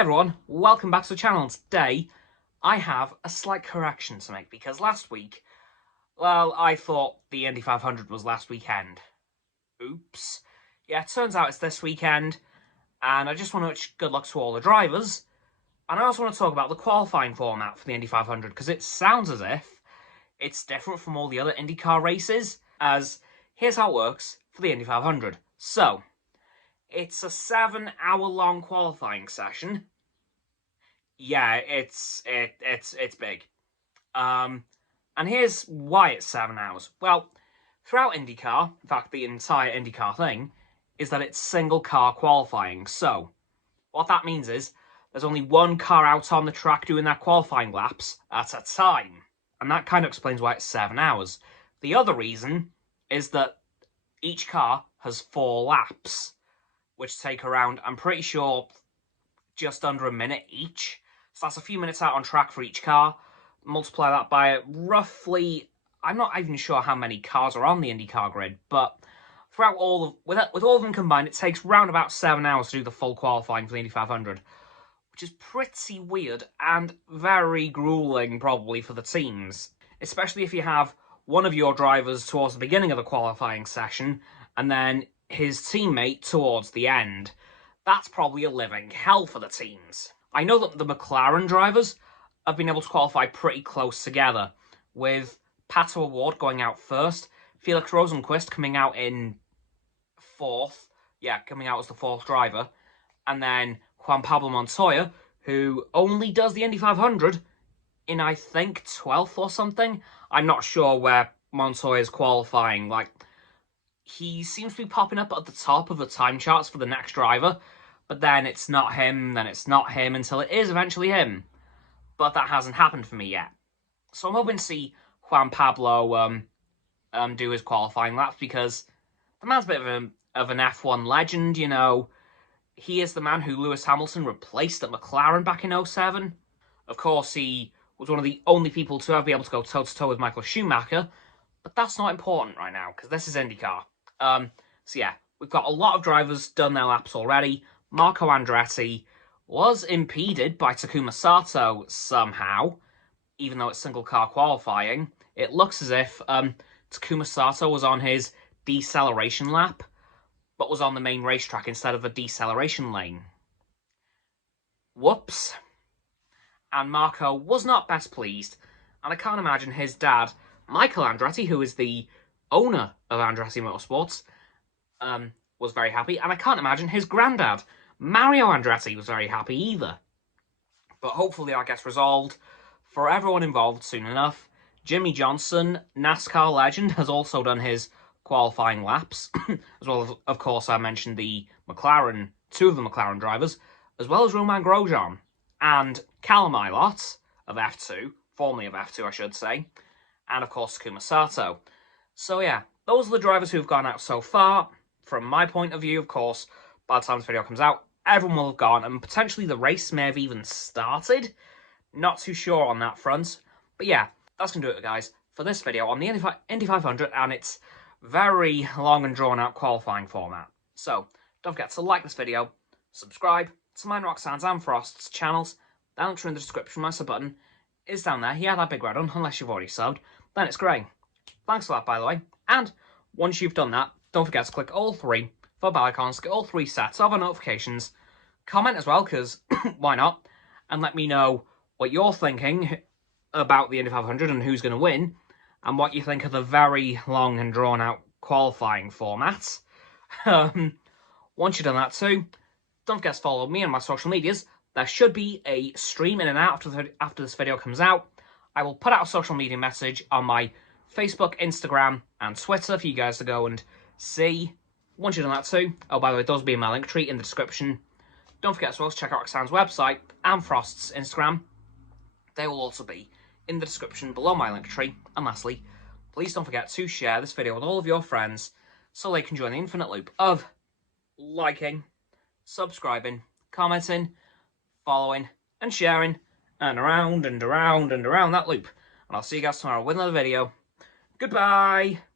everyone, welcome back to the channel. Today I have a slight correction to make because last week, well, I thought the Indy 500 was last weekend. Oops. Yeah, it turns out it's this weekend, and I just want to wish good luck to all the drivers. And I also want to talk about the qualifying format for the Indy 500 because it sounds as if it's different from all the other IndyCar races, as here's how it works for the Indy 500. So, it's a 7-hour-long qualifying session. Yeah, it's big. And here's why it's 7 hours. Well, throughout IndyCar, in fact, the entire IndyCar thing, is that it's single car qualifying. So, what that means is there's only one car out on the track doing their qualifying laps at a time. And that kind of explains why it's 7 hours. The other reason is that each car has 4 laps, which take around, I'm pretty sure, just under a minute each. So that's a few minutes out on track for each car. Multiply that by roughly, I'm not even sure how many cars are on the IndyCar grid, but throughout with all of them combined, it takes round about 7 hours to do the full qualifying for the Indy 500, which is pretty weird and very grueling probably for the teams, especially if you have one of your drivers towards the beginning of the qualifying session and then his teammate towards the end. That's probably a living hell for the teams. I know that the McLaren drivers have been able to qualify pretty close together, with Pato O'Ward going out first, Felix Rosenqvist coming out in 4th, coming out as the 4th driver, and then Juan Pablo Montoya, who only does the Indy 500 in, I think, 12th or something. I'm not sure where Montoya's qualifying, he seems to be popping up at the top of the time charts for the next driver, but then it's not him, until it is eventually him. But that hasn't happened for me yet. So I'm hoping to see Juan Pablo do his qualifying laps, because the man's a bit of an F1 legend, you know. He is the man who Lewis Hamilton replaced at McLaren back in 2007. Of course, he was one of the only people to ever be able to go toe-to-toe with Michael Schumacher, but that's not important right now, because this is IndyCar. So yeah, we've got a lot of drivers done their laps already. Marco Andretti was impeded by Takuma Sato somehow, even though it's single car qualifying. It looks as if Takuma Sato was on his deceleration lap, but was on the main racetrack instead of the deceleration lane. Whoops. And Marco was not best pleased, and I can't imagine his dad, Michael Andretti, who is the owner of Andretti Motorsports, was very happy, and I can't imagine his granddad, Mario Andretti, was very happy either. But hopefully that gets resolved for everyone involved soon enough. Jimmy Johnson, NASCAR legend, has also done his qualifying laps, as well as, of course, I mentioned the McLaren, 2 of the McLaren drivers, as well as Romain Grosjean, and Callum Ilott of F2, formerly of F2, I should say, and, of course, Takuma Sato. So, yeah, those are the drivers who've gone out so far. From my point of view, of course, by the time this video comes out, everyone will have gone, and potentially the race may have even started. Not too sure on that front. But yeah, that's going to do it, guys, for this video on the Indy 500 and its very long and drawn-out qualifying format. So, don't forget to like this video, subscribe to mine, Roxanne's and Frost's channels. The links are in the description. My sub button is down there. Yeah, that big red one, unless you've already subbed. Then it's grey. Thanks for that, by the way. And once you've done that, don't forget to click all 3 for bell icons, get all 3 sets of our notifications. Comment as well, because why not? And let me know what you're thinking about the Indy 500 and who's going to win, and what you think of the very long and drawn-out qualifying format. Once you've done that too, don't forget to follow me on my social medias. There should be a stream in and out after this video comes out. I will put out a social media message on my Facebook, Instagram, and Twitter for you guys to go and see. Once you've done that too, oh, by the way, those will be in my link tree in the description. Don't forget as well to check out Roxanne's website and Frost's Instagram. They will also be in the description below my link tree. And lastly, please don't forget to share this video with all of your friends so they can join the infinite loop of liking, subscribing, commenting, following, and sharing, and around and around and around that loop. And I'll see you guys tomorrow with another video. Goodbye!